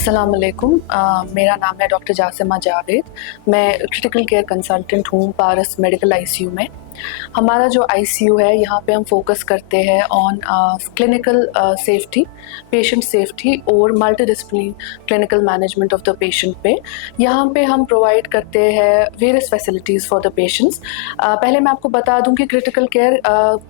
अस्सलाम वालेकुम। मेरा नाम है डॉक्टर जासिमा जावेद। मैं क्रिटिकल केयर कंसल्टेंट हूँ पारस मेडिकल आईसीयू में। हमारा जो आईसीयू है यहाँ पे हम फोकस करते हैं on clinical safety, patient safety और multidisciplinary clinical management of the patient पे। यहाँ पे हम प्रोवाइड करते हैं various facilities for the patients. पहले मैं आपको बता दूँ कि क्रिटिकल केयर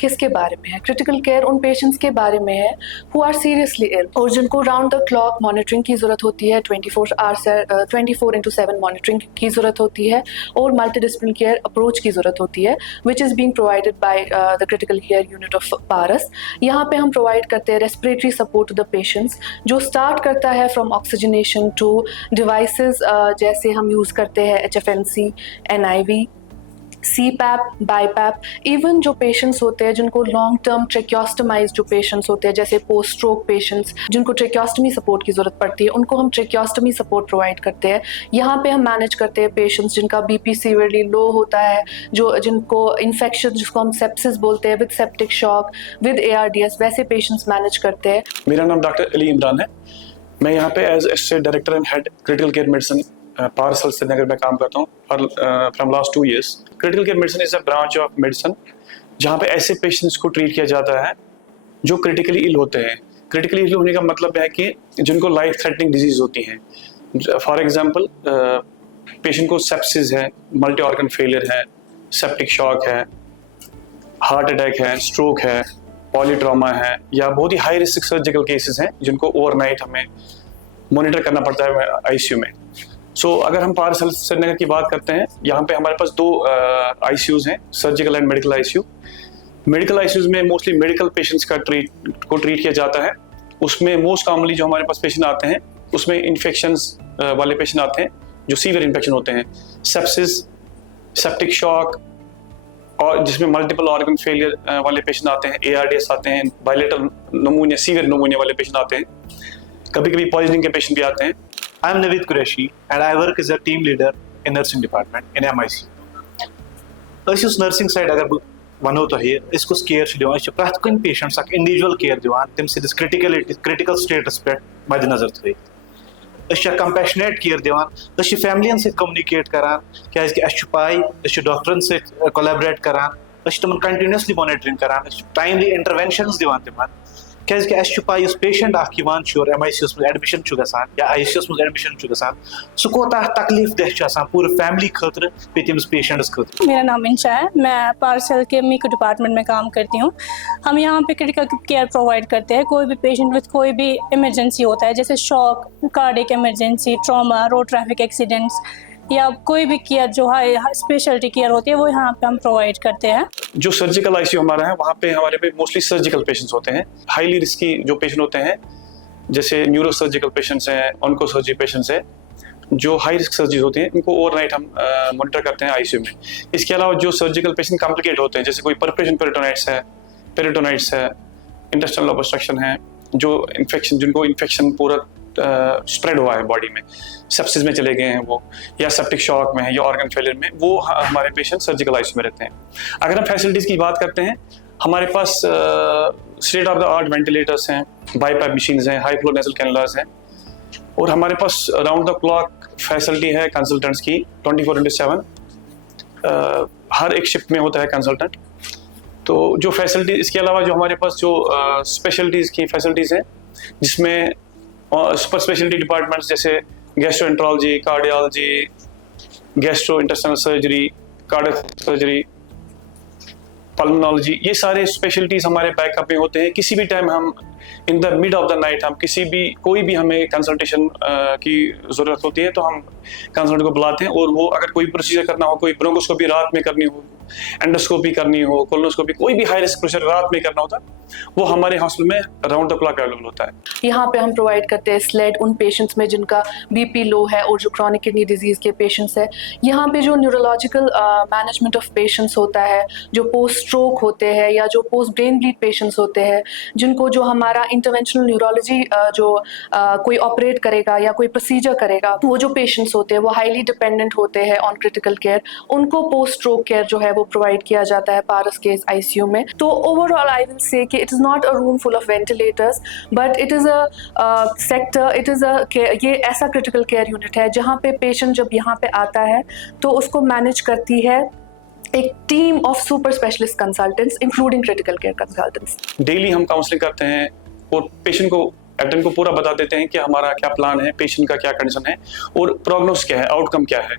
किसके बारे में है। क्रिटिकल केयर उन पेशेंट्स के बारे में है हु आर सीरियसली इल और जिनको राउंड द क्लॉक मॉनिटरिंग की ज़रूरत होती है, 24/7 मॉनिटरिंग की ज़रूरत होती है और मल्टीडिसिप्लिनरी केयर अप्रोच की ज़रूरत होती है, which is being provided by the critical care unit of पारस। यहाँ पे हम प्रोवाइड करते हैं respiratory support to the patients, जो स्टार्ट करता है फ्रॉम ऑक्सीजनेशन टू डिवाइसेस जैसे हम यूज़ करते हैं HFNC, NIV, CPAP, BiPAP। Even जो पेशेंट्स होते हैं जिनको लॉन्ग टर्म ट्रेक्योस्टमाइज जो पेशेंट्स होते हैं, जैसे पोस्ट स्ट्रोक पेशेंट्स जिनको ट्रेक्योस्टमी सपोर्ट की ज़रूरत पड़ती है, उनको हम ट्रेक्योस्टमी सपोर्ट प्रोवाइड करते हैं। यहाँ पे हम मैनेज करते हैं पेशेंट्स जिनका BP सीवियरली लो होता है, जिनको इन्फेक्शन जिसको हम सेप्सिस बोलते हैं, with septic shock, with ARDS, वैसे पेशेंट्स मैनेज करते हैं। मेरा नाम डॉक्टर अली इमरान है। मैं यहाँ पे as associate director and head critical care medicine Paras health Srinagar में काम करता हूँ और from last 2 years। Critical care medicine is a branch of medicine जहाँ पे ऐसे पेशेंट्स को ट्रीट किया जाता है जो क्रिटिकली इल होते हैं। क्रिटिकली इल होने का मतलब है कि जिनको लाइफ थ्रेटनिंग डिजीज होती हैं। फॉर एग्जांपल पेशेंट को सेप्सिस है, मल्टी ऑर्गन फेलियर है, सेप्टिक शॉक है, हार्ट अटैक है, स्ट्रोक है, पॉलीट्रॉमा है, या बहुत ही हाई रिस्क सर्जिकल केसेस हैं जिनको ओवरनाइट हमें मॉनिटर करना पड़ता है आईसीयू में। अगर हम पारस हेल्थ श्रीनगर की बात करते हैं, यहाँ पे हमारे पास 2 आईसीयूज हैं, surgical and medical ICU. Medical ICUs में मोस्टली मेडिकल पेशेंट्स का ट्रीट किया जाता है। उसमें मोस्ट कॉमनली जो हमारे पास पेशेंट आते हैं उसमें इन्फेक्शंस वाले पेशेंट आते हैं जो सीवियर इन्फेक्शन होते हैं, सेप्सिस, सेप्टिक शॉक, और जिसमें मल्टीपल ऑर्गन फेलियर वाले पेशेंट आते हैं, ARDS आते हैं, बायलेटरल नमूनिया, सीवियर नमूनिया वाले पेशेंट आते हैं, कभी कभी पॉइजनिंग के पेशेंट भी आते हैं। I'm Naveed Qureshi and I work as a team leader in nursing department in MIC. इस nursing side अगर वनो तो है इसको केयर दिवान प्रत कुन पेशेंट्स इंडिविजुअल केयर दिवान तम सिस क्रिटिकल स्टेटस पे मद्देनजर थी कंपैशनेट केयर दिवान फैमिलियन से कम्युनिकेट करान क्या पाई डॉक्टरन से कोलैबोरेट करान तम कंटिन्यूसली मॉनिटरिंग करान टाइमली इंटरवेंशंस दिवान तिमन क्या पाई पेशेंट और MICS में एडमिशन या ICS में एडमिशन सह कोता तकलीफ दह पूरे फैमिली खतर पे तमिस पेशेंट्स खतर। मेरा नाम इंशा है, मैं पारस हेल्थ के मीको डिपार्टमेंट में काम करती हूँ। हम यहाँ पे क्रिटिकल केयर प्रोवाइड करते हैं। कोई भी पेशेंट विद कोई भी इमरजेंसी होता है, जैसे shock, cardiac emergency, trauma, road traffic accidents, या कोई भी केयर जो है स्पेशलिटी केयर होती है, वो यहाँ पे हम प्रोवाइड करते हैं। जो सर्जिकल आईसीयू हमारा है वहाँ पे हमारे पे मोस्टली सर्जिकल पेशेंट्स होते हैं। हाईली रिस्की जो पेशेंट होते हैं जैसे न्यूरो सर्जिकल पेशेंट्स हैं, ऑन्को सर्जरी पेशेंट्स हैं, जो हाई रिस्क सर्जरी होती हैं, इनको ओवरनाइट हम मॉनिटर करते हैं आईसीयू में। इसके अलावा जो सर्जिकल पेशेंट कॉम्प्लिकेट होते हैं, जैसे कोई परफोरेशन पेरिटोनाइट्स है, इंटेस्टाइनल ऑब्स्ट्रक्शन है, जो इन्फेक्शन जिनको इन्फेक्शन पूरा स्प्रेड हुआ है बॉडी में, सेप्सिस में चले गए हैं वो, या सेप्टिक शॉक में है, या ऑर्गन फेलियर में, वो हमारे पेशेंट सर्जिकल आईसीयू में रहते हैं। अगर हम फैसिलिटीज़ की बात करते हैं, हमारे पास state of the art ventilators हैं, बाईपैप मशीन्स हैं, हाई फ्लो नेजल कैनुलास हैं, और हमारे पास राउंड द क्लॉक फैसिलिटी है कंसल्टेंट्स की 24/7। हर एक शिफ्ट में होता है कंसल्टेंट। तो जो फैसिलिटी, इसके अलावा जो हमारे पास जो स्पेशलिटीज़ की फैसिलिटीज़ हैं, जिसमें सुपर स्पेशलिटी डिपार्टमेंट्स जैसे gastroenterology, cardiology, gastro intestinal surgery, cardiac surgery, pulmonology, ये सारे स्पेशलिटीज़ हमारे बैकअप में होते हैं। किसी भी टाइम हम in the mid of the night हम कोई भी हमें कंसल्टेशन की ज़रूरत होती है तो हम कंसल्टेंट को बुलाते हैं, और वो अगर कोई प्रोसीजर करना हो, कोई ब्रोंकोस्कोपी रात में करनी हो, एंडोस्कोपी करनी हो, कोलोनोस्कोपी, कोई भी हाई रिस्क प्रोसीजर रात में करना होता है, वो हमारे हॉस्पिटल में राउंड द क्लॉक अवेलेबल होता है। यहाँ पे हम प्रोवाइड करते हैं स्लेड उन पेशेंट्स में जिनका BP लो है और जो क्रॉनिक किडनी डिजीज़ के पेशेंट्स है। यहाँ पे जो न्यूरोलॉजिकल मैनेजमेंट ऑफ पेशेंट्स होता है, जो पोस्ट स्ट्रोक होते हैं या जो पोस्ट ब्रेन ब्लीड पेशेंट्स होते हैं, जिनको जो हमारा इंटरवेंशनल न्यूरोलॉजी कोई ऑपरेट करेगा या कोई प्रोसीजर करेगा, वो जो पेशेंट्स होते हैं वो हाईली डिपेंडेंट होते हैं ऑन क्रिटिकल केयर। उनको पोस्ट स्ट्रोक केयर जो है वो प्रोवाइड किया जाता है पारस के इस ICU में। तो ओवरऑल आई विल से कि it is not a room full of ventilators, but it is a sector, it is ये ऐसा क्रिटिकल केयर यूनिट है जहाँ पे पेशेंट जब यहाँ पे आता है तो उसको मैनेज करती है एक team of super specialist consultants including critical care consultants. Daily हम काउंसलिंग करते हैं और पेशेंट को एटेंडेंट को पूरा बता देते हैं कि हमारा क्या प्लान है, पेशेंट का क्या कंडीशन है और प्रोग्नोस क्या है, आउटकम क्या है।